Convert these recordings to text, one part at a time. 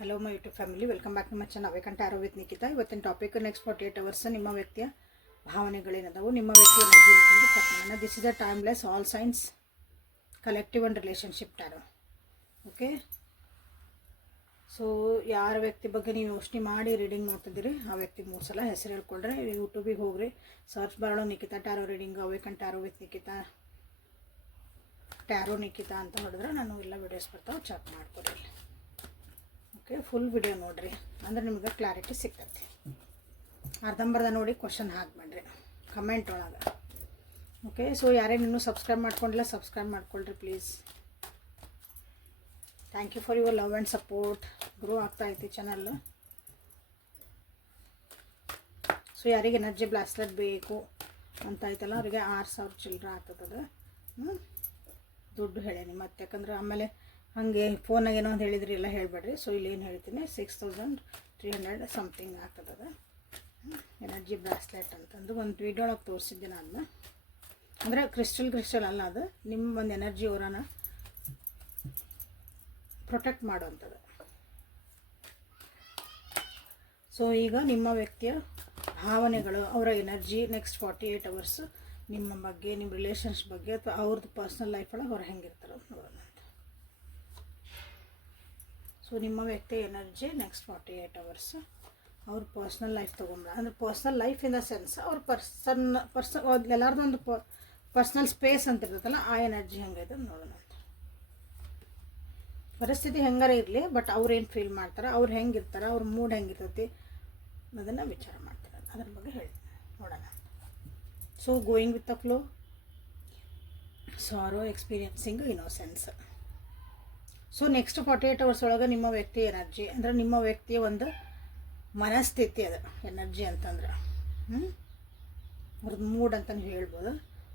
Hello my YouTube family, welcome back ನಮ್ಮ channel ಅವೇಕಂಟ ಆರೋ with Nikhita. ಇವತ್ತಿನ ಟಾಪಿಕ್ ನೆಕ್ಸ್ಟ್ 48 ಅವರ್ಸ್ ನಿಮ್ಮ ವ್ಯಕ್ತಿಯ ಭಾವನೆಗಳೇನದವು, ನಿಮ್ಮ ವ್ಯಕ್ತಿಯ ಎನರ್ಜಿ ಅಂತಂದು ಚೆಕ್ ಮಾಡೋಣ. This is a timeless all signs collective and relationship tarot. Okay, so ಯಾರ ವ್ಯಕ್ತಿ ಬಗ್ಗೆ ನೀವು ಯೋಚನೆ ಮಾಡಿ ರೀಡಿಂಗ್ ಮಾಡ್ತಿದ್ದೀರಿ ಆ ವ್ಯಕ್ತಿ 3 ಸಲ ಹೆಸರು ಹೇಳ್ಕೊಳ್ರಿ. ಯೂಟ್ಯೂಬಿಗೆ ಹೋಗ್ರಿ, ಸರ್ಚ್ ಬಾರೋ ನಿಖಿತಾ ಟ್ಯಾರೋ ರೀಡಿಂಗ್, ಅವೇಕಂಟ ಆರೋ ವಿತ್ ನಿಖಿತಾ, ಟ್ಯಾರೋ ನಿಖಿತಾ ಅಂತ ಹೊಡೆದ್ರೆ ನಾನು ಎಲ್ಲ ವೀಡಿಯೋಸ್ ಬರ್ತಾವೆ, ಚೆಕ್ ಮಾಡ್ಕೊಡ್ರಿ. ಓಕೆ, ಫುಲ್ ವಿಡಿಯೋ ನೋಡಿರಿ ಅಂದ್ರೆ ನಿಮ್ಗೆ ಕ್ಲಾರಿಟಿ ಸಿಗ್ತೈತಿ. ಅರ್ಧಂಬರ್ಧ ನೋಡಿ ಕ್ವಶನ್ ಹಾಕ್ಬೇಡ್ರಿ ಕಮೆಂಟ್ ಒಳಗೆ. ಓಕೆ, ಸೊ ಯಾರೇನು ಇನ್ನೂ ಸಬ್ಸ್ಕ್ರೈಬ್ ಮಾಡ್ಕೊಂಡಿಲ್ಲ ಸಬ್ಸ್ಕ್ರೈಬ್ ಮಾಡ್ಕೊಳ್ರಿ please. Thank you for your love and support. Grow ಆಗ್ತಾ ಐತಿ ಚಾನಲ್. ಸೊ ಯಾರಿಗೆ ಎನರ್ಜಿ ಬ್ಲಾಸ್ಲೆಟ್ ಬೇಕು ಅಂತ ಐತಲ್ಲ ಅವರಿಗೆ 6,000 ಚಿಲ್ಲರೆ ಆಗ್ತದೆ. ದುಡ್ಡು ಹೇಳೇನಿ ಮತ್ತೆ, ಯಾಕಂದ್ರೆ ಆಮೇಲೆ ಹಾಗೆ ಫೋನಾಗ ಏನೋ ಒಂದು ಹೇಳಿದ್ರಿ ಎಲ್ಲ ಹೇಳಬೇಡ್ರಿ. ಸೊ ಇಲ್ಲಿ ಏನು ಹೇಳ್ತೀನಿ, 6,300 ಸಮಥಿಂಗ್ ಆಗ್ತದೆ ಎನರ್ಜಿ ಬ್ರಾಸ್ಲೆಟ್ ಅಂತಂದು ಒಂದು ವಿಡಿಯೋ ಒಳಗೆ ತೋರಿಸಿದ್ದೆ ನಾನು. ಅಂದರೆ ಕ್ರಿಸ್ಟಲ್ ಅಲ್ಲ, ಅದು ನಿಮ್ಮ ಒಂದು ಎನರ್ಜಿ ಅವರನ್ನ ಪ್ರೊಟೆಕ್ಟ್ ಮಾಡೋವಂಥದ್ದು. ಸೊ ಈಗ ನಿಮ್ಮ ವ್ಯಕ್ತಿಯ ಭಾವನೆಗಳು, ಅವರ ಎನರ್ಜಿ ನೆಕ್ಸ್ಟ್ 48 ಅವರ್ಸ್ ನಿಮ್ಮ ಬಗ್ಗೆ, ನಿಮ್ಮ ರಿಲೇಷನ್ಶಿಪ್ ಬಗ್ಗೆ ಅಥವಾ ಅವ್ರದ್ದು ಪರ್ಸ್ನಲ್ ಲೈಫ್ ಒಳಗೆ ಅವ್ರು ಹೆಂಗಿರ್ತಾರೋ ನೋಡೋಣ. ಸೊ ನಿಮ್ಮ ವ್ಯಕ್ತಿ ಎನರ್ಜಿ ನೆಕ್ಸ್ಟ್ 48 ಅವರ್ಸ್ ಅವ್ರ ಪರ್ಸ್ನಲ್ ಲೈಫ್ ತೊಗೊಂಡ್ರ, ಅಂದರೆ personal life in the sense ಅವ್ರ ಎಲ್ಲರದ್ದು ಒಂದು ಪರ್ಸ್ನಲ್ ಸ್ಪೇಸ್ ಅಂತ ಇರ್ತೈತಲ್ಲ, ಆ ಎನರ್ಜಿ ಹೆಂಗೈತೆ ನೋಡೋಣ. ಪರಿಸ್ಥಿತಿ ಹೆಂಗಾರ ಇರಲಿ, ಬಟ್ ಅವ್ರು ಏನು ಫೀಲ್ ಮಾಡ್ತಾರೆ, ಅವ್ರು ಹೆಂಗಿರ್ತಾರೆ, ಅವ್ರ ಮೂಡ್ ಹೆಂಗಿರ್ತೈತಿ ಅದನ್ನು ವಿಚಾರ ಮಾಡ್ತಾರೆ. ಅದ್ರ ಬಗ್ಗೆ ಹೇಳಿ ನೋಡೋಣ. So going with the flow, sorrow, experiencing innocence. So next 48 hours ಒಳಗೆ ನಿಮ್ಮ ವ್ಯಕ್ತಿ ಎನರ್ಜಿ ಅಂದರೆ ನಿಮ್ಮ ವ್ಯಕ್ತಿಯ ಒಂದು ಮನಸ್ಥಿತಿ, ಅದು ಎನರ್ಜಿ ಅಂತಂದ್ರೆ ಅವ್ರದ್ದು ಮೂಡ್ ಅಂತ ನೀವು ಹೇಳ್ಬೋದು.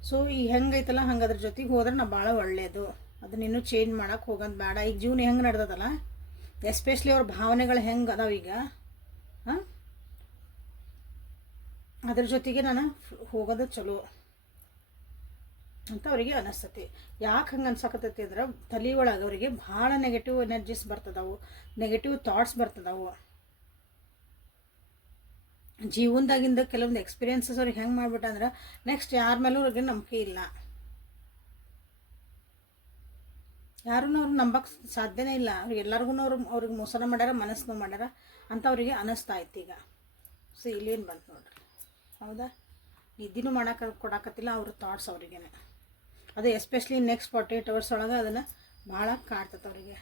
ಸೊ ಈ ಹೆಂಗೈತಲ್ಲ ಹಂಗೆ ಅದ್ರ ಜೊತೆಗೆ ಹೋದ್ರೆ ನಾ ಭಾಳ ಒಳ್ಳೆಯದು, ಅದನ್ನಿನ್ನೂ ಚೇಂಜ್ ಮಾಡೋಕ್ಕೆ ಹೋಗೋದು ಬೇಡ. ಈಗ ಜೀವನ ಹೆಂಗೆ ನಡ್ದದಲ್ಲ, ಎಸ್ಪೆಷಲಿ ಅವ್ರ ಭಾವನೆಗಳು ಹೆಂಗೆ ಅದಾವ ಈಗ, ಅದ್ರ ಜೊತೆಗೆ ನಾನು ಹೋಗೋದು ಚಲೋ ಅಂತ ಅವರಿಗೆ ಅನಿಸ್ತತಿ. ಯಾಕೆ ಹಂಗೆ ಅನ್ಸಕತ್ತೈತಿ ಅಂದ್ರೆ ತಲೆ ಒಳಗೆ ಅವರಿಗೆ ಭಾಳ ನೆಗೆಟಿವ್ ಎನರ್ಜೀಸ್ ಬರ್ತದವು, ನೆಗೆಟಿವ್ ಥಾಟ್ಸ್ ಬರ್ತದವು. ಜೀವನದಾಗಿಂದ ಕೆಲವೊಂದು ಎಕ್ಸ್ಪೀರಿಯನ್ಸಸ್ ಅವ್ರಿಗೆ ಹೆಂಗೆ ಮಾಡ್ಬಿಟ್ಟ ಅಂದ್ರೆ ನೆಕ್ಸ್ಟ್ ಯಾರ ಮೇಲೂ ಅವ್ರಿಗೆ ನಂಬಿಕೆ ಇಲ್ಲ, ಯಾರನ್ನೂ ಅವ್ರಿಗೆ ನಂಬಕ್ಕೆ ಸಾಧ್ಯನೇ ಇಲ್ಲ. ಅವ್ರಿಗೆ ಎಲ್ಲರಿಗೂ ಅವ್ರಿಗೆ ಮೋಸನ ಮಾಡ್ಯಾರ, ಮನಸ್ಸನ್ನು ಮಾಡ್ಯಾರ ಅಂತ ಅವರಿಗೆ ಅನ್ನಿಸ್ತಾ ಇತ್ತು ಈಗ. ಸೊ ಇಲ್ಲೇನು ಬಂತು ನೋಡ್ರಿ, ಹೌದಾ, ನಿದ್ದಿನೂ ಮಾಡೋಕೆ ಕೊಡಕತ್ತಿಲ್ಲ ಅವ್ರ ಥಾಟ್ಸ್ ಅವ್ರಿಗೇನೆ. ಅದು ಎಸ್ಪೆಷಲಿ ನೆಕ್ಸ್ಟ್ 48 ಅವರ್ಸ್ ಒಳಗೆ ಅದನ್ನು ಭಾಳ ಕಾಡ್ತೈತೆ ಅವರಿಗೆ.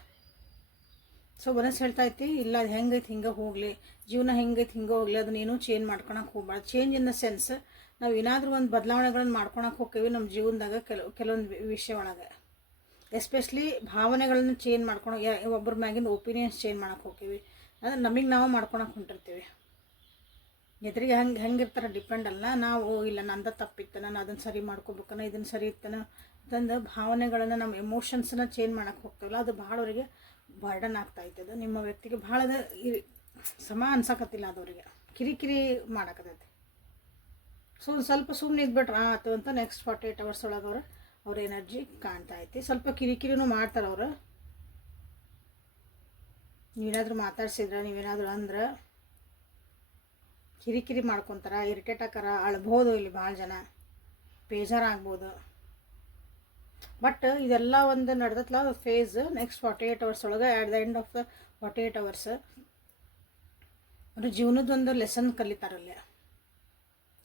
ಸೊ ಮನಸ್ಸು ಹೇಳ್ತೈತಿ, ಇಲ್ಲ ಅದು ಹೆಂಗೈತಿ ಹಿಂಗೆ ಹೋಗಲಿ, ಜೀವನ ಹೆಂಗೈತಿ ಹಿಂಗೆ ಹೋಗಲಿ, ಅದನ್ನೇನೂ ಚೇಂಜ್ ಮಾಡ್ಕೊಳಕ್ಕೆ ಹೋಗ್ಬಾರ್ದು. ಚೇಂಜ್ ಇನ್ ದ ಸೆನ್ಸ್ ನಾವು ಏನಾದರೂ ಒಂದು ಬದಲಾವಣೆಗಳನ್ನು ಮಾಡ್ಕೊಳಕ್ಕೆ ಹೋಗ್ತೀವಿ ನಮ್ಮ ಜೀವನದಾಗ ಕೆಲವೊಂದು ವಿಷಯ ಒಳಗೆ. ಎಸ್ಪೆಷಲಿ ಭಾವನೆಗಳನ್ನು ಚೇಂಜ್ ಮಾಡ್ಕೊಂಡು ಒಬ್ಬರ ಮ್ಯಾಗಿಂದ ಒಪಿನಿಯನ್ಸ್ ಚೇಂಜ್ ಮಾಡೋಕ್ಕೆ ಹೋಗ್ತೀವಿ, ಅಂದರೆ ನಮಗೆ ನಾವು ಮಾಡ್ಕೊಳಕ್ಕೆ ಹೊಂಟಿರ್ತೀವಿ. ಎದುರಿಗೆ ಹೆಂಗಿರ್ತಾರೆ ಡಿಪೆಂಡ್ ಅಲ್ಲ. ನಾವು ಇಲ್ಲ ನಂದು ತಪ್ಪಿತ್ತು, ನಾನು ಅದನ್ನು ಸರಿ ಮಾಡ್ಕೋಬೇಕನ, ಇದನ್ನು ಸರಿ ಇರ್ತಾನೆ ಅಂತಂದು ಭಾವನೆಗಳನ್ನು, ನಮ್ಮ ಎಮೋಷನ್ಸನ್ನ ಚೇಂಜ್ ಮಾಡೋಕ್ಕೆ ಹೋಗ್ತೀವಲ್ಲ, ಅದು ಭಾಳ ಅವರಿಗೆ ಬರ್ಡನ್ ಆಗ್ತಾಯಿರ್ತದೆ. ನಿಮ್ಮ ವ್ಯಕ್ತಿಗೆ ಭಾಳ ಅದು ಸಮ ಅನ್ಸಕತ್ತಿಲ್ಲ, ಅದವರಿಗೆ ಕಿರಿಕಿರಿ ಮಾಡಕತ್ತೈತಿ. ಸೊ ಒಂದು ಸ್ವಲ್ಪ ಸುಮ್ಮನೆ ಇದ್ಬಿಟ್ರೆ ಆಯ್ತು ಅಂತ ನೆಕ್ಸ್ಟ್ 48 ಅವರ್ಸ್ ಒಳಗೆ ಅವ್ರ ಎನರ್ಜಿ ಕಾಣ್ತಾ ಐತಿ. ಸ್ವಲ್ಪ ಕಿರಿಕಿರಿನೂ ಮಾಡ್ತಾರೆ ಅವರು. ನೀವೇನಾದರೂ ಮಾತಾಡ್ಸಿದ್ರೆ, ನೀವೇನಾದರೂ ಅಂದ್ರೆ ಕಿರಿಕಿರಿ ಮಾಡ್ಕೊತಾರೆ, ಇರಿಟೇಟ್ ಆಕಾರ, ಅಳ್ಬೋದು. ಇಲ್ಲಿ ಭಾಳ ಜನ ಬೇಜಾರಾಗ್ಬೋದು. ಬಟ್ ಇದೆಲ್ಲ ಒಂದು ನಡೆದತ್ಲ ಫೇಸ್ ನೆಕ್ಸ್ಟ್ 48 ಅವರ್ಸ್ ಒಳಗೆ. At the end of the 48 hours ಅವರು ಜೀವನದೊಂದು ಲೆಸನ್ ಕಲಿತಾರಲ್ಲಿ.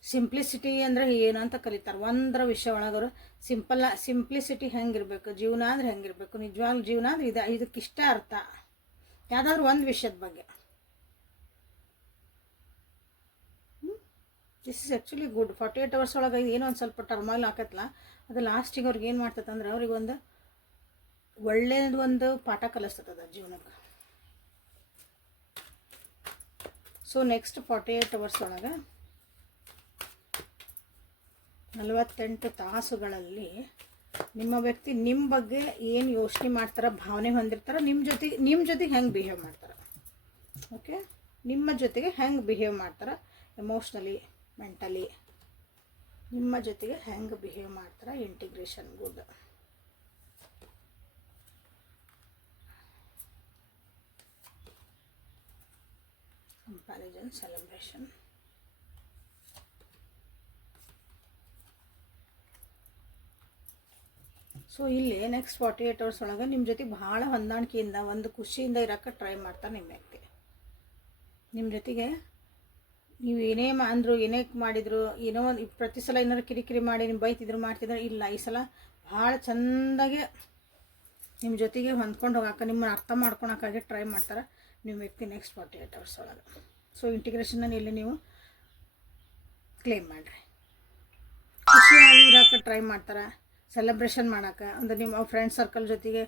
ಸಿಂಪ್ಲಿಸಿಟಿ ಅಂದರೆ ಏನು ಅಂತ ಕಲಿತಾರೆ. ಒಂದರ ವಿಷಯ ಒಳಗವರು ಸಿಂಪ್ಲಿಸಿಟಿ ಹೆಂಗಿರ್ಬೇಕು, ಜೀವನ ಅಂದ್ರೆ ಹೆಂಗಿರ್ಬೇಕು, ನಿಜವಾಗ್ಲೂ ಜೀವನ ಅಂದ್ರೆ ಇದಕ್ಕಿಷ್ಟ ಅರ್ಥ, ಯಾವುದಾದ್ರೂ ಒಂದು ವಿಷಯದ ಬಗ್ಗೆ. This is actually good. 48 hours ಒಳಗೆ ಏನೋ ಒಂದು ಸ್ವಲ್ಪ ಟರ್ಮಾಯಿಲ್ ಆಕತ್ತಲ್ಲ, ಅದು ಲಾಸ್ಟಿಗೆ ಅವ್ರಿಗೆ ಏನು ಮಾಡ್ತದೆ ಅಂದ್ರೆ ಅವ್ರಿಗೆ ಒಂದು ಒಳ್ಳೆಯದು ಒಂದು ಪಾಠ ಕಲಿಸ್ತದ ಜೀವನಕ್ಕೆ. ಸೊ ನೆಕ್ಸ್ಟ್ 48 ಅವರ್ಸ್ ಒಳಗೆ 48 ತಾಸುಗಳಲ್ಲಿ ನಿಮ್ಮ ವ್ಯಕ್ತಿ ನಿಮ್ಮ ಬಗ್ಗೆ ಏನು ಯೋಚನೆ ಮಾಡ್ತಾರೆ, ಭಾವನೆ ಹೊಂದಿರ್ತಾರೆ, ನಿಮ್ಮ ಜೊತೆಗೆ ಹೆಂಗೆ ಬಿಹೇವ್ ಮಾಡ್ತಾರೆ. ಓಕೆ, ನಿಮ್ಮ ಜೊತೆಗೆ ಹೆಂಗೆ ಬಿಹೇವ್ ಮಾಡ್ತಾರೆ, ಎಮೋಷ್ನಲಿ, ಮೆಂಟಲಿ ನಿಮ್ಮ ಜೊತೆಗೆ ಹೆಂಗೆ ಬಿಹೇವ್ ಮಾಡ್ತಾರೆ. Integration good. Comparison celebration. So ಇಲ್ಲಿ ನೆಕ್ಸ್ಟ್ 48 hours ಒಳಗೆ ನಿಮ್ಮ ಜೊತೆ ಭಾಳ ಹೊಂದಾಣಿಕೆಯಿಂದ ಒಂದು ಖುಷಿಯಿಂದ ಇರೋಕ್ಕೆ ಟ್ರೈ ಮಾಡ್ತಾರೆ ನಿಮ್ಮ ವ್ಯಕ್ತಿ. ನಿಮ್ಮ ಜೊತೆಗೆ ನೀವು ಏನೇ ಅಂದರು, ಏನೇ ಮಾಡಿದ್ರು, ಏನೋ ಒಂದು ಪ್ರತಿ ಸಲ ಏನಾರು ಕಿರಿಕಿರಿ ಮಾಡಿ ನೀವು ಬೈತಿದ್ರು ಮಾಡ್ತಿದ್ರು, ಇಲ್ಲ ಈ ಸಲ ಭಾಳ ಚೆಂದಾಗೆ ನಿಮ್ಮ ಜೊತೆಗೆ ಹೊಂದ್ಕೊಂಡು ಹೋಗೋಕೆ, ನಿಮ್ಮನ್ನು ಅರ್ಥ ಮಾಡ್ಕೊಳಕ್ಕಾಗಿ ಟ್ರೈ ಮಾಡ್ತಾರೆ ನಿಮ್ಮ ವ್ಯಕ್ತಿ ನೆಕ್ಸ್ಟ್ 48 hours ಒಳಗೆ. ಸೊ ಇಂಟಿಗ್ರೇಷನ್ನ ಇಲ್ಲಿ ನೀವು ಕ್ಲೇಮ್ ಮಾಡಿರಿ. ಖುಷಿಯಾಗಿ ಇರೋಕೆ ಟ್ರೈ ಮಾಡ್ತಾರೆ, ಸೆಲೆಬ್ರೇಷನ್ ಮಾಡೋಕೆ. ಅಂದರೆ ನಿಮ್ಮ ಫ್ರೆಂಡ್ ಸರ್ಕಲ್ ಜೊತೆಗೆ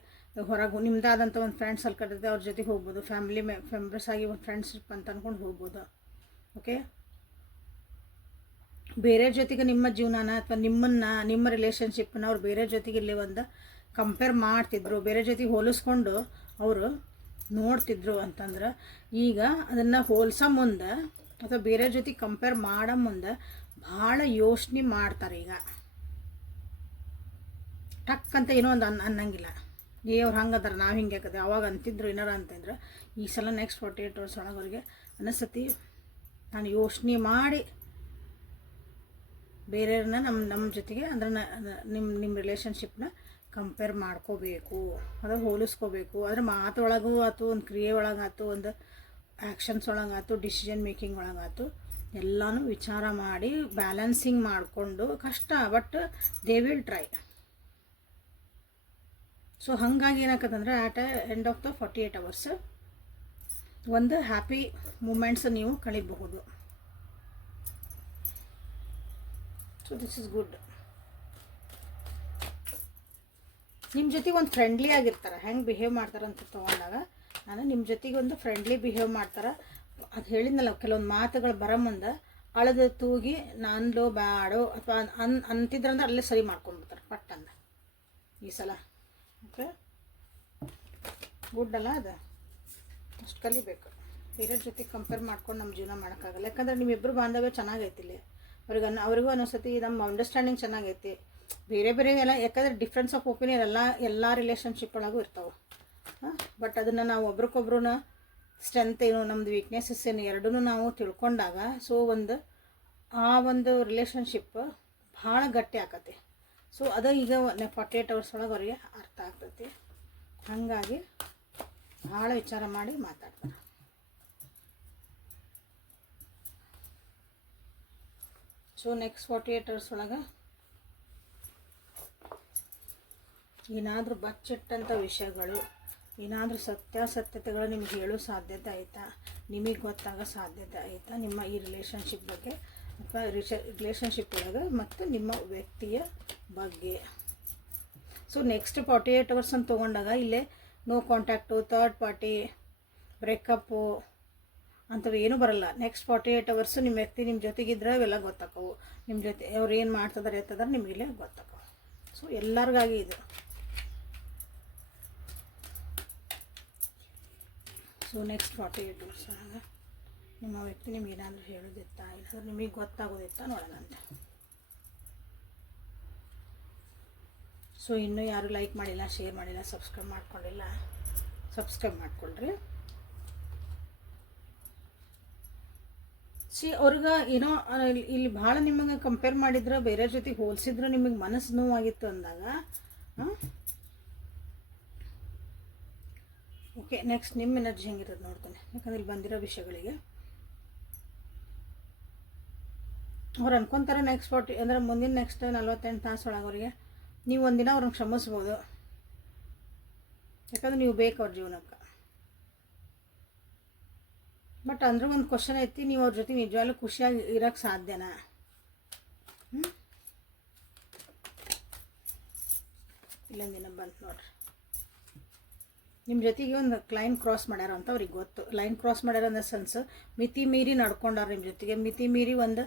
ಹೊರಗೆ ನಿಮ್ಮದಾದಂಥ ಒಂದು ಫ್ರೆಂಡ್ ಸರ್ಕಲ್ ಇರುತ್ತೆ, ಅವ್ರ ಜೊತೆಗೆ ಹೋಗ್ಬೋದು. ಫ್ಯಾಮಿಲಿ ಮೆಂಬರ್ಸ್ ಆಗಿ ಒಂದು ಫ್ರೆಂಡ್ಶಿಪ್ ಅಂತ ಅಂದ್ಕೊಂಡು ಹೋಗ್ಬೋದು. ಓಕೆ, ಬೇರೆ ಜೊತೆಗೆ ನಿಮ್ಮ ಜೀವನನ ಅಥವಾ ನಿಮ್ಮ ರಿಲೇಷನ್ಶಿಪ್ಪನ್ನ ಅವ್ರು ಬೇರೆ ಜೊತೆಗೆ ಇಲ್ಲಿ ಒಂದು ಕಂಪೇರ್ ಮಾಡ್ತಿದ್ರು, ಬೇರೆ ಜೊತೆಗೆ ಹೋಲಿಸ್ಕೊಂಡು ಅವರು ನೋಡ್ತಿದ್ರು ಅಂತಂದ್ರೆ, ಈಗ ಅದನ್ನು ಹೋಲ್ಸೋ ಮುಂದೆ ಅಥವಾ ಬೇರೆ ಜೊತೆಗೆ ಕಂಪೇರ್ ಮಾಡೋ ಮುಂದೆ ಭಾಳ ಯೋಚನೆ ಮಾಡ್ತಾರೆ. ಈಗ ಟಕ್ ಅಂತ ಏನೋ ಒಂದು ಅನ್ನಂಗಿಲ್ಲ, ಅವ್ರು ಹಂಗೆ ಅದಾರ, ನಾವು ಹಿಂಗೆ ಹಾಕದೆ ಅವಾಗ ಅಂತಿದ್ರು ಏನಾರ ಅಂತಂದ್ರೆ, ಈ ಸಲ ನೆಕ್ಸ್ಟ್ 48 hours ಒಳಗೆ ಅವ್ರಿಗೆ ಅನಿಸ್ತತಿ, ನಾನು ಯೋಚನೆ ಮಾಡಿ ಬೇರೆಯವ್ರನ್ನ ನಮ್ಮ ಜೊತೆಗೆ ಅಂದ್ರೆ ನಿಮ್ಮ ರಿಲೇಷನ್ಶಿಪ್ನ ಕಂಪೇರ್ ಮಾಡ್ಕೋಬೇಕು, ಅದು ಹೋಲಿಸ್ಕೋಬೇಕು. ಆದರೆ ಮಾತೊಳಗೂ ಆಯ್ತು, ಒಂದು ಕ್ರಿಯೆ ಒಳಗಾಯ್ತು, ಒಂದು ಆ್ಯಕ್ಷನ್ಸ್ ಒಳಗಾಯ್ತು, ಡಿಸಿಷನ್ ಮೇಕಿಂಗ್ ಒಳಗಾಯ್ತು, ಎಲ್ಲನೂ ವಿಚಾರ ಮಾಡಿ ಬ್ಯಾಲೆನ್ಸಿಂಗ್ ಮಾಡಿಕೊಂಡು ಕಷ್ಟ, but they will try. So ಹಾಗಾಗಿ ಏನಾಕತ್ತಂದ್ರೆ at end of the 48 hours ಒಂದು ಹ್ಯಾಪಿ ಮೂಮೆಂಟ್ಸ್ ನೀವು ಕಳಿಬಹುದು. So this is good. ನಿಮ್ಮ ಜೊತೆಗೆ ಒಂದು ಫ್ರೆಂಡ್ಲಿ ಆಗಿರ್ತಾರೆ, ಹೆಂಗೆ ಬಿಹೇವ್ ಮಾಡ್ತಾರೆ ಅಂತ ತೊಗೊಂಡಾಗ ನಾನು ನಿಮ್ಮ ಜೊತೆಗೆ ಒಂದು ಫ್ರೆಂಡ್ಲಿ ಬಿಹೇವ್ ಮಾಡ್ತಾರೆ. ಅದು ಹೇಳಿದ್ನಲ್ಲ, ಕೆಲವೊಂದು ಮಾತುಗಳು ಬರೋ ಮುಂದೆ ಅಳದು ತೂಗಿ ನಾನ್ಲೋ ಬ್ಯಾಡೋ ಅಥವಾ ಅಂತಿದ್ರಂದ್ರೆ ಅಲ್ಲೇ ಸರಿ ಮಾಡ್ಕೊಂಡ್ಬಿಡ್ತಾರೆ ಪಟ್ಟಂದ ಈ ಸಲ. ಓಕೆ, ಗುಡ್ ಅಲ್ಲ ಅದು? ಅಷ್ಟು ಕಲಿಬೇಕು. ಬೇರೆ ಜೊತೆ ಕಂಪೇರ್ ಮಾಡ್ಕೊಂಡು ನಮ್ಮ ಜೀವನ ಮಾಡೋಕ್ಕಾಗಲ್ಲ. ಯಾಕಂದರೆ ನಿಮ್ಮಿಬ್ಬರು ಬಾಂಧವ್ಯ ಚೆನ್ನಾಗೈತಿ ಇಲ್ಲಿ. ಅವ್ರಿಗೂ ಅನ್ನಿಸ್ತತಿ ನಮ್ಮ ಅಂಡರ್ಸ್ಟ್ಯಾಂಡಿಂಗ್ ಚೆನ್ನಾಗೈತಿ. ಬೇರೆ ಬೇರೆ ಎಲ್ಲ, ಯಾಕಂದರೆ ಡಿಫ್ರೆನ್ಸ್ ಆಫ್ ಒಪಿನಿಯನ್ ಎಲ್ಲ ರಿಲೇಷನ್ಶಿಪ್ ಒಳಗೂ ಇರ್ತಾವೆ. ಬಟ್ ಅದನ್ನು ನಾವು ಒಬ್ರಿಗೊಬ್ರು ಸ್ಟ್ರೆಂತ್ ಏನು, ನಮ್ಮದು ವೀಕ್ನೆಸಸ್ ಏನು ಎರಡೂ ನಾವು ತಿಳ್ಕೊಂಡಾಗ ಸೊ ಆ ಒಂದು ರಿಲೇಷನ್ಶಿಪ್ ಭಾಳ ಗಟ್ಟಿ ಆಕತಿ. ಸೊ ಅದು ಈಗ 48 hours ಒಳಗೆ ಅವ್ರಿಗೆ ಅರ್ಥ ಆಗ್ತೈತಿ. ಹಾಗಾಗಿ ಭಾಳ ವಿಚಾರ ಮಾಡಿ ಮಾತಾಡ್ತಾರೆ. ಸೊ ನೆಕ್ಸ್ಟ್ 48 hours ಒಳಗೆ ಏನಾದರೂ ಬಚ್ಚಿಟ್ಟಂಥ ವಿಷಯಗಳು, ಏನಾದರೂ ಸತ್ಯಾಸತ್ಯತೆಗಳು ನಿಮ್ಗೆ ಹೇಳೋ ಸಾಧ್ಯತೆ ಆಯಿತಾ, ನಿಮಗೆ ಗೊತ್ತಾಗೋ ಸಾಧ್ಯತೆ ಆಯಿತಾ ನಿಮ್ಮ ಈ ರಿಲೇಷನ್ಶಿಪ್ ಬಗ್ಗೆ ಅಥವಾ ರಿಲೇಷನ್ಶಿಪ್ ಒಳಗೆ ಮತ್ತು ನಿಮ್ಮ ವ್ಯಕ್ತಿಯ ಬಗ್ಗೆ. ಸೊ ನೆಕ್ಸ್ಟ್ 48 hours ಅಂತ ತೊಗೊಂಡಾಗ ಇಲ್ಲೇ no contact, third party, breakup ಅಂಥವು ಏನೂ ಬರಲ್ಲ. ನೆಕ್ಸ್ಟ್ 48 hours ನಿಮ್ಮ ವ್ಯಕ್ತಿ ನಿಮ್ಮ ಜೊತೆಗಿದ್ರೆ ಅವೆಲ್ಲ ಗೊತ್ತಾಕವು. ನಿಮ್ಮ ಜೊತೆ ಅವ್ರು ಏನು ಮಾಡ್ತಿದ್ದಾರೆ ಎತ್ತದಾರೆ ನಿಮಗಿಲ್ಲೇ ಗೊತ್ತಾಕವು. ಸೊ ಎಲ್ಲರಿಗಾಗಿ ಇದು. ಸೊ ನೆಕ್ಸ್ಟ್ 48 hours ನಿಮ್ಮ ವ್ಯಕ್ತಿ ನಿಮ್ಗೆ ಏನಾದರೂ ಹೇಳೋದಿತ್ತಾ, ಏನಾದರೂ ನಿಮಗೆ ಗೊತ್ತಾಗೋದಿತ್ತಾ ನೋಡೋಣ ಅಂತ. ಸೊ ಇನ್ನೂ ಯಾರು ಲೈಕ್ ಮಾಡಿಲ್ಲ, ಶೇರ್ ಮಾಡಿಲ್ಲ, ಸಬ್ಸ್ಕ್ರೈಬ್ ಮಾಡ್ಕೊಂಡಿಲ್ಲ, ಸಬ್ಸ್ಕ್ರೈಬ್ ಮಾಡ್ಕೊಳ್ರಿ. ಅವ್ರಿಗೆ ಏನೋ ಇಲ್ಲಿ ಭಾಳ ನಿಮಗೆ ಕಂಪೇರ್ ಮಾಡಿದ್ರೆ, ಬೇರೆ ಜೊತೆಗೆ ಹೋಲಿಸಿದ್ರೆ ನಿಮಗೆ ಮನಸ್ಸು ನೋವಾಗಿತ್ತು ಅಂದಾಗ ಓಕೆ, ನೆಕ್ಸ್ಟ್ ನಿಮ್ಮ ಎನರ್ಜಿ ಹೆಂಗಿರೋದು ನೋಡ್ತಾನೆ. ಯಾಕಂದ್ರೆ ಇಲ್ಲಿ ಬಂದಿರೋ ವಿಷಯಗಳಿಗೆ ಅವ್ರು ಅನ್ಕೊತಾರೆ ನೆಕ್ಸ್ಟ್ 40 ಅಂದರೆ ಮುಂದಿನ ನೆಕ್ಸ್ಟ್ 48 ತಾಸು ಒಳಗೆ ಅವರಿಗೆ ನೀವು ಒಂದಿನ ಅವ್ರನ್ನ ಕ್ಷಮಿಸ್ಬೋದು. ಯಾಕಂದ್ರೆ ನೀವು ಬೇಕು ಅವ್ರ ಜೀವನಕ್ಕೆ. ಬಟ್ ಅಂದ್ರೆ ಒಂದು ಕ್ವಶನ್ ಐತಿ, ನೀವು ಅವ್ರ ಜೊತೆ ನಿಜವಾಗ್ಲೂ ಖುಷಿಯಾಗಿ ಇರೋಕ್ಕೆ ಸಾಧ್ಯನಾ? ಇಲ್ಲೊಂದಿನ ಬಂತು ನೋಡ್ರಿ, ನಿಮ್ಮ ಜೊತೆಗೆ ಒಂದು ಲೈನ್ ಕ್ರಾಸ್ ಮಾಡ್ಯಾರ ಅಂತ ಅವ್ರಿಗೆ ಗೊತ್ತು. ಲೈನ್ ಕ್ರಾಸ್ ಮಾಡ್ಯಾರ ಅನ್ನೋ ಸೆನ್ಸ್ ಮಿತಿ ಮೀರಿ ನಡ್ಕೊಂಡಾರ ನಿಮ್ಮ ಜೊತೆಗೆ. ಮಿತಿ ಮೀರಿ ಒಂದು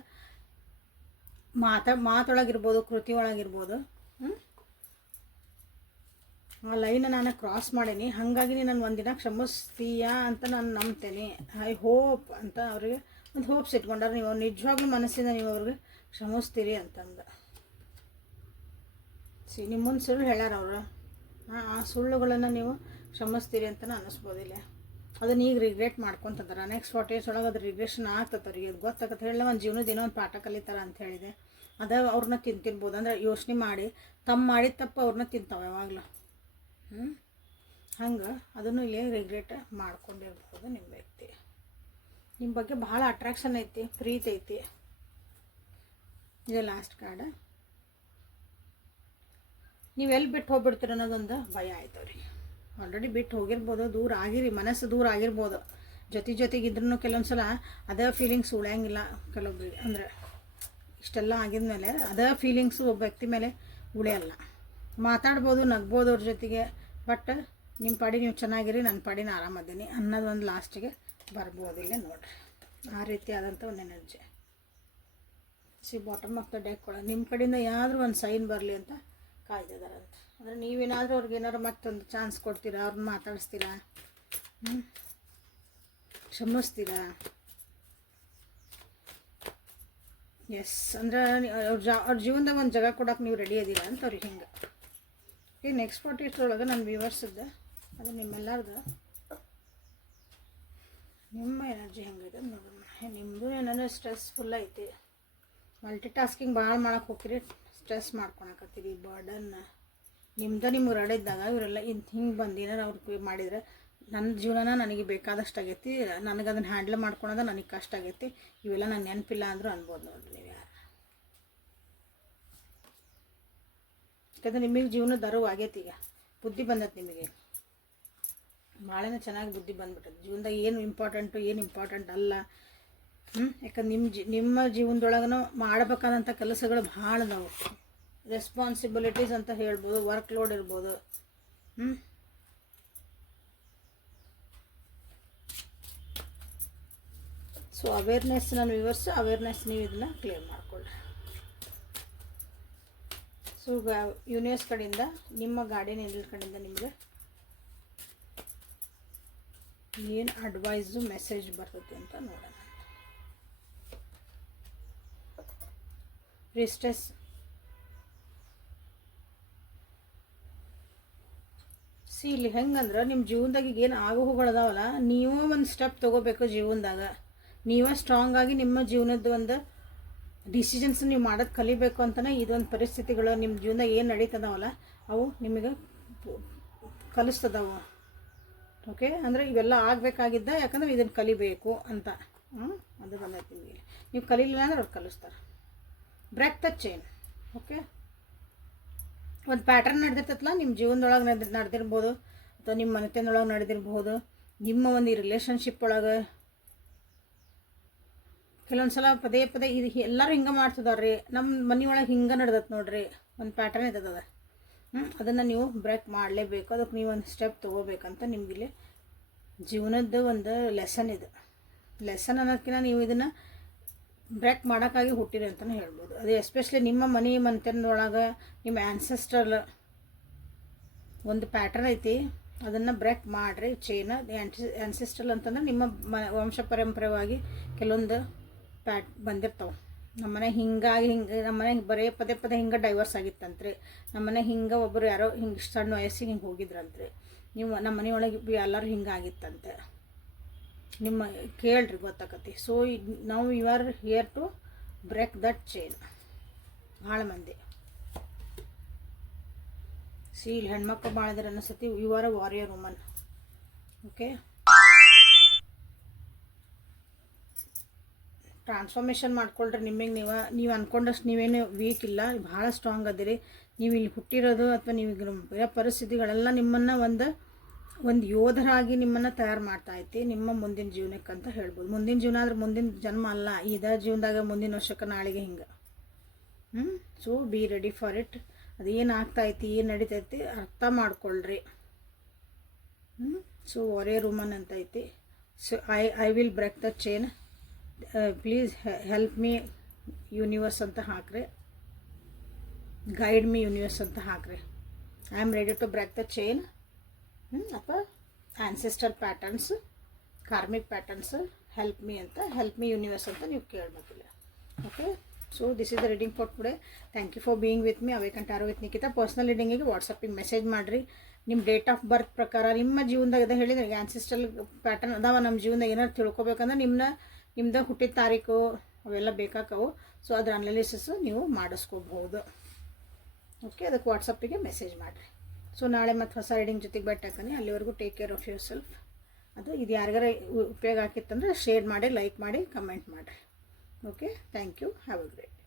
ಮಾತೊಳಗಿರ್ಬೋದು, ಕೃತಿ ಒಳಗಿರ್ಬೋದು. ಆ ಲೈನ್ ನಾನು ಕ್ರಾಸ್ ಮಾಡೀನಿ, ಹಾಗಾಗಿ ನಾನು ಒಂದಿನ ಕ್ಷಮಿಸ್ತೀಯಾ ಅಂತ ನಾನು ನಂಬ್ತೇನೆ, ಐ ಹೋಪ್ ಅಂತ ಅವ್ರಿಗೆ ಒಂದು ಹೋಪ್ಸ್ ಇಟ್ಕೊಂಡಾರ. ನೀವು ನಿಜವಾಗ್ಲೂ ಮನಸ್ಸಿಂದ ನೀವು ಅವ್ರಿಗೆ ಕ್ಷಮಿಸ್ತೀರಿ ಅಂತಂದು ನಿಮ್ಮ ಮುಂದೆ ಸುಳ್ಳು ಹೇಳ್ಯಾರ ಅವರು. ಆ ಸುಳ್ಳುಗಳನ್ನು ನೀವು ಕ್ಷಮಿಸ್ತೀರಿ ಅಂತಲೂ ಅನ್ನಿಸ್ಬೋದಿಲ್ಲ. ಅದನ್ನ ಈಗ ರಿಗ್ರೆಟ್ ಮಾಡ್ಕೊತಂತಾರೆ. ನೆಕ್ಸ್ಟ್ 40 ಇಯರ್ಸ್ ಒಳಗೆ ಅದು ರಿಗ್ರೆಷನ್ ಆಗ್ತದೆ ಅವ್ರಿಗೆ. ಅದು ಗೊತ್ತಾಗತ್ತೆ. ಹೇಳಿ ಒಂದು ಜೀವನದ ಏನೋ ಒಂದು ಪಾಠ ಕಲಿತಾರೆ ಅಂತ ಹೇಳಿದೆ. ಅದ ಅವ್ರನ್ನ ತಿಂತಿರ್ಬೋದು. ಅಂದರೆ ಯೋಚನೆ ಮಾಡಿ ಮಾಡಿದ ತಪ್ಪು ಅವ್ರನ್ನ ತಿಂತಾವೆ ಯಾವಾಗಲೂ. ಹಂಗೆ ಅದನ್ನು ಇಲ್ಲಿ ರಿಗ್ರೆಟ್ ಮಾಡ್ಕೊಂಡಿರ್ಬೋದು ನಿಮ್ಮ ವ್ಯಕ್ತಿ. ನಿಮ್ಮ ಬಗ್ಗೆ ಭಾಳ ಅಟ್ರಾಕ್ಷನ್ ಐತಿ, ಪ್ರೀತಿ ಐತಿ. ಇದು ಲಾಸ್ಟ್ ಕಾರ್ಡ್. ನೀವೆಲ್ಲಿ ಬಿಟ್ಟು ಹೋಗ್ಬಿಡ್ತೀರ ಅನ್ನೋದೊಂದು ಭಯ ಆಯ್ತು ಅವ್ರಿಗೆ. ಆಲ್ರೆಡಿ ಬಿಟ್ಟು ಹೋಗಿರ್ಬೋದು, ದೂರ ಆಗಿರಿ, ಮನಸ್ಸು ದೂರ ಆಗಿರ್ಬೋದು. ಜೊತೆಗಿದ್ರೂ ಕೆಲವೊಂದು ಸಲ ಅದೇ ಫೀಲಿಂಗ್ಸ್ ಉಳಿಯಂಗಿಲ್ಲ ಕೆಲವೊಬ್ಬರಿಗೆ. ಅಂದರೆ ಇಷ್ಟೆಲ್ಲ ಆಗಿದ್ಮೇಲೆ ಅದೇ ಫೀಲಿಂಗ್ಸು ಒಬ್ಬ ವ್ಯಕ್ತಿ ಮೇಲೆ ಉಳಿಯಲ್ಲ. ಮಾತಾಡ್ಬೋದು, ನಗ್ಬೋದು ಅವ್ರ ಜೊತೆಗೆ, ಬಟ್ ನಿಮ್ಮ ಪಾಡಿ ನೀವು ಚೆನ್ನಾಗಿರಿ, ನನ್ನ ಪಾಡಿನ ಆರಾಮದೀನಿ ಅನ್ನೋದು ಒಂದು ಲಾಸ್ಟಿಗೆ ಬರ್ಬೋದಿಲ್ಲ ನೋಡಿರಿ. ಆ ರೀತಿ ಆದಂಥ ಒಂದು energy. Bottom of the deck ಒಳಗೆ ನಿಮ್ಮ ಕಡೆಯಿಂದ ಏನಾದರೂ ಒಂದು ಸೈನ್ ಬರಲಿ ಅಂತ ಕಾಯ್ತಿದಾರಂತ. ಅಂದರೆ ನೀವೇನಾದರೂ ಅವ್ರಿಗೆ ಏನಾದ್ರು ಮತ್ತೊಂದು ಚಾನ್ಸ್ ಕೊಡ್ತೀರಾ, ಅವ್ರನ್ನ ಮಾತಾಡಿಸ್ತೀರಾ, ಕ್ಷಮಿಸ್ತೀರಾ. ಎಸ್, ಅಂದರೆ ಅವ್ರ ಜೀವನದಾಗ ಒಂದು ಜಾಗ ಕೊಡೋಕೆ ನೀವು ರೆಡಿ ಅದೀರಾ ಅಂತ ಅವ್ರಿಗೆ ಹಿಂಗೆ. ಈಗ ನೆಕ್ಸ್ಟ್ 40 ಇಯರ್ಸ್ ಒಳಗೆ ನನ್ನ ವ್ಯೂವರ್ಸ್ದು ಅದು ನಿಮ್ಮೆಲ್ಲರದು ನಿಮ್ಮ ಎನರ್ಜಿ ಹೆಂಗಿದೆ ನೋಡೋಣ. ನಿಮ್ಮದು ಏನಾದರೂ ಸ್ಟ್ರೆಸ್ಫುಲ್ ಐತಿ, ಮಲ್ಟಿ ಟಾಸ್ಕಿಂಗ್ ಭಾಳ ಮಾಡೋಕೆ ಹೋಗ್ತೀರಿ, ಸ್ಟ್ರೆಸ್ ಮಾಡ್ಕೊಳಕತ್ತೀರಿ, ಬರ್ಡನ್ ನಿಮ್ಗೆ ರಡಿದ್ದಾಗ ಇವರೆಲ್ಲ ಹಿಂಗೆ ಬಂದು ಏನಾರು ಅವ್ರಿಗೆ ಮಾಡಿದರೆ ನನ್ನ ಜೀವನ ನನಗೆ ಬೇಕಾದಷ್ಟು ಆಗೈತಿ, ನನಗೆ ಅದನ್ನು ಹ್ಯಾಂಡ್ಲ್ ಮಾಡ್ಕೊಳೋದು ನನಗೆ ಕಷ್ಟ ಆಗೈತಿ, ಇವೆಲ್ಲ ನಾನು ನೆನಪಿಲ್ಲ ಅಂದರೂ ಅನ್ಬೋದು ನೋಡಿರಿ ನೀವು ಯಾರು. ಯಾಕಂದರೆ ನಿಮಗೆ ಜೀವನದ ಅರಿವು ಆಗೈತಿ, ಈಗ ಬುದ್ಧಿ ಬಂದೈತೆ ನಿಮಗೆ, ಭಾಳನೇ ಚೆನ್ನಾಗಿ ಬುದ್ಧಿ ಬಂದ್ಬಿಟ್ಟದೆ. ಜೀವನದಾಗ ಏನು ಇಂಪಾರ್ಟೆಂಟ್ ಅಲ್ಲ. ಯಾಕಂದ್ರೆ ನಿಮ್ಮ ಜೀವನದೊಳಗೂ ಮಾಡಬೇಕಾದಂಥ ಕೆಲಸಗಳು ಭಾಳ ಅದಾವೆ. ರೆಸ್ಪಾನ್ಸಿಬಿಲಿಟೀಸ್ ಅಂತ ಹೇಳ್ಬೋದು, ವರ್ಕ್ ಲೋಡ್ ಇರ್ಬೋದು. ಸೊ ಅವೇರ್ನೆಸ್ ನನ್ನ ವ್ಯೂವರ್ಸ್, ಅವೇರ್ನೆಸ್ ನೀವು ಇದನ್ನ ಕ್ಲಿಯರ್ ಮಾಡಿಕೊಳ್ಳಿ. ಸೊ ಯೂನಿವರ್ಸ್ ಕಡೆಯಿಂದ, ನಿಮ್ಮ ಗಾರ್ಡಿಯನ್ ಏಂಜಲ್ ಕಡೆಯಿಂದ ನಿಮಗೆ ಏನು ಅಡ್ವೈಸು ಮೆಸೇಜ್ ಬರ್ತೈತಿ ಅಂತ ನೋಡೋಣ. ಪ್ರೀಸ್ಟೆಸ್, ಇಲ್ಲಿ ಹೆಂಗಂದ್ರೆ ನಿಮ್ಮ ಜೀವನದಾಗ ಈಗ ಏನು ಆಗು ಹೋಗೋದಾವಲ್ಲ, ನೀವೇ ಒಂದು ಸ್ಟೆಪ್ ತೊಗೋಬೇಕು ಜೀವನದಾಗ. ನೀವೇ ಸ್ಟ್ರಾಂಗ್ ಆಗಿ ನಿಮ್ಮ ಜೀವನದ ಒಂದು ಡಿಸಿಷನ್ಸ್ ನೀವು ಮಾಡೋದು ಕಲಿಬೇಕು ಅಂತಲೇ ಇದೊಂದು ಪರಿಸ್ಥಿತಿಗಳು ನಿಮ್ಮ ಜೀವನದಾಗ ಏನು ನಡೀತದಾವಲ್ಲ ಅವು ನಿಮಗೆ ಕಲಿಸ್ತದವು. ಓಕೆ, ಅಂದರೆ ಇವೆಲ್ಲ ಆಗಬೇಕಾಗಿದ್ದ, ಯಾಕಂದ್ರೆ ಇದನ್ನು ಕಲಿಬೇಕು ಅಂತ ಅದು ಬಂದೈತಿ ನಿಮಗೆ. ನೀವು ಕಲೀಲಿಲ್ಲ ಅಂದ್ರೆ ಅವ್ರು ಕಲಿಸ್ತಾರೆ. Break the chain. ಓಕೆ, ಒಂದು ಪ್ಯಾಟರ್ನ್ ನಡೆದಿರ್ತಲ್ಲ ನಿಮ್ಮ ಜೀವನದೊಳಗೆ ನಡೆದಿರ್ಬೋದು, ಅಥವಾ ನಿಮ್ಮ ಮನೆತನದೊಳಗೆ ನಡೆದಿರ್ಬೋದು, ನಿಮ್ಮ ಒಂದು ರಿಲೇಷನ್ಶಿಪ್ ಒಳಗೆ ಕೆಲವೊಂದು ಸಲ ಪದೇ ಇದು ಎಲ್ಲರೂ ಹಿಂಗೆ ಮಾಡ್ತಿದಾರ್ರಿ, ನಮ್ಮ ಮನೆಯೊಳಗೆ ಹಿಂಗೆ ನಡೆದತ್ತೆ ನೋಡ್ರಿ, ಒಂದು ಪ್ಯಾಟರ್ನ್ ಇರ್ತದ. ಅದನ್ನು ನೀವು ಬ್ರೇಕ್ ಮಾಡಲೇಬೇಕು. ಅದಕ್ಕೆ ನೀವು ಒಂದು ಸ್ಟೆಪ್ ತೊಗೋಬೇಕಂತ ನಿಮಗಿಲ್ಲಿ ಜೀವನದ ಒಂದು ಲೆಸನ್ ಇದು. ಲೆಸನ್ ಅನ್ನೋದಕ್ಕಿಂತ ನೀವು ಇದನ್ನು ಬ್ರೇಕ್ ಮಾಡೋಕ್ಕಾಗಿ ಹುಟ್ಟಿರಿ ಅಂತಲೇ ಹೇಳ್ಬೋದು. ಅದು ಎಸ್ಪೆಷಲಿ ನಿಮ್ಮ ಮನೆತನದೊಳಗೆ ನಿಮ್ಮ ಆ್ಯನ್ಸೆಸ್ಟ್ರಲ್ ಒಂದು ಪ್ಯಾಟರ್ನ್ ಐತಿ, ಅದನ್ನು ಬ್ರೇಕ್ ಮಾಡಿರಿ. ಚೈನ್ ಆ್ಯನ್ಸೆಸ್ಟ್ರಲ್ ಅಂತಂದ್ರೆ ನಿಮ್ಮ ವಂಶ ಪರಂಪರೆಯಾಗಿ ಕೆಲವೊಂದು ಬಂದಿರ್ತಾವೆ. ನಮ್ಮನೆ ಹಿಂಗಾಗಿ ನಮ್ಮನೆ ಬರೀ ಪದೇ ಹಿಂಗೆ ಡೈವರ್ಸ್ ಆಗಿತ್ತಂತ್ರಿ, ನಮ್ಮನೆ ಹಿಂಗೆ ಒಬ್ಬರು ಯಾರೋ ಹಿಂಗೆ ಸಣ್ಣ ವಯಸ್ಸಿಗೆ ಹಿಂಗೆ ಹೋಗಿದ್ರಂತ್ರಿ, ನೀವು ನಮ್ಮ ಮನೆಯೊಳಗೆ ಎಲ್ಲರೂ ಹಿಂಗಾಗಿತ್ತಂತೆ. ನಿಮ್ಮ ಕೇಳ್ರಿ ಗೊತ್ತಾಕತಿ. ಸೊ ನಾವು you are here to break that chain. ಭಾಳ ಮಂದಿ ಇಲ್ಲಿ ಹೆಣ್ಮಕ್ಳು ಭಾಳ ಇದ್ರೆ ಅನಿಸ್ತತಿ, you are a warrior woman. Okay, transformation ಮಾಡ್ಕೊಳ್ರಿ. ನಿಮಗೆ ನೀವು ಅಂದ್ಕೊಂಡಷ್ಟು ನೀವೇನು ವೀಕ್ ಇಲ್ಲ, ಭಾಳ ಸ್ಟ್ರಾಂಗ್ ಅದಿರಿ. ನೀವು ಇಲ್ಲಿ ಹುಟ್ಟಿರೋದು ಅಥವಾ ನೀವು ಇರೋ ಪರಿಸ್ಥಿತಿಗಳೆಲ್ಲ ನಿಮ್ಮನ್ನು ಒಂದು ಯೋಧರಾಗಿ ನಿಮ್ಮನ್ನು ತಯಾರು ಮಾಡ್ತಾ ಐತಿ ನಿಮ್ಮ ಮುಂದಿನ ಜೀವನಕ್ಕೆ ಅಂತ ಹೇಳ್ಬೋದು. ಮುಂದಿನ ಜೀವನ ಆದರೆ ಮುಂದಿನ ಜನ್ಮ ಅಲ್ಲ, ಇದೇ ಜೀವನದಾಗ ಮುಂದಿನ ವರ್ಷಕ್ಕೆ ನಾಳೆಗೆ ಹಿಂಗೆ. So be ready for it. ಅದೇನು ಆಗ್ತಾಯಿತಿ, ಏನು ನಡೀತೈತಿ ಅರ್ಥ ಮಾಡ್ಕೊಳ್ರಿ. ಸೊ ವಾರಿಯರ್ ವುಮನ್ ಅಂತ ಐತಿ. So I will break the chain, please help me universe ಅಂತ ಹಾಕ್ರಿ, ಗೈಡ್ ಮೀ ಯೂನಿವರ್ಸ್ ಅಂತ ಹಾಕ್ರಿ. I am ready to break the chain. ಅಥವಾ ancestor patterns, karmic patterns, help me ಅಂತ, ಹೆಲ್ಪ್ ಮೀ ಯೂನಿವರ್ಸ್ ಅಂತ ನೀವು ಕೇಳಬೇಕಿಲ್ಲ. Okay, so this is the reading for today. Thank you for being with me. Awaken tarot with Nikhita. Personal ರೀಡಿಂಗಿಗೆ ವಾಟ್ಸಪ್ಪಿಗೆ message ಮಾಡಿರಿ. ನಿಮ್ಮ date of birth ಪ್ರಕಾರ ನಿಮ್ಮ ಜೀವನದಾಗ ಅದ ಹೇಳಿದ್ರೆ ಆ್ಯನ್ಸಿಸ್ಟ್ರಲ್ ಪ್ಯಾಟರ್ನ್ ಅದಾವ ನಮ್ಮ ಜೀವನದಾಗ ಏನಾರು ತಿಳ್ಕೊಬೇಕಂದ್ರೆ ನಿಮ್ದು ಹುಟ್ಟಿದ ತಾರೀಕು ಅವೆಲ್ಲ ಬೇಕಾಕವು. ಸೊ ಅದ್ರ ಅನಾಲಿಸಿಸು ನೀವು ಮಾಡಿಸ್ಕೋಬಹುದು. ಓಕೆ, ಅದಕ್ಕೆ ವಾಟ್ಸಪ್ಪಿಗೆ ಮೆಸೇಜ್ ಮಾಡಿರಿ. ಸೊ ನಾಳೆ ಮತ್ತು ಹೊಸ ರೀಡಿಂಗ್ ಜೊತೆಗೆ ಭೇಟಿ ಅಲ್ಲಿವರೆಗೂ take care of yourself. ಇದು ಯಾರಿಗಾರ ಉಪಯೋಗ ಆಗಿತ್ತಂದ್ರೆ ಶೇರ್ ಮಾಡಿ, ಲೈಕ್ ಮಾಡಿ, ಕಮೆಂಟ್ ಮಾಡಿರಿ. Okay, thank you, have a great.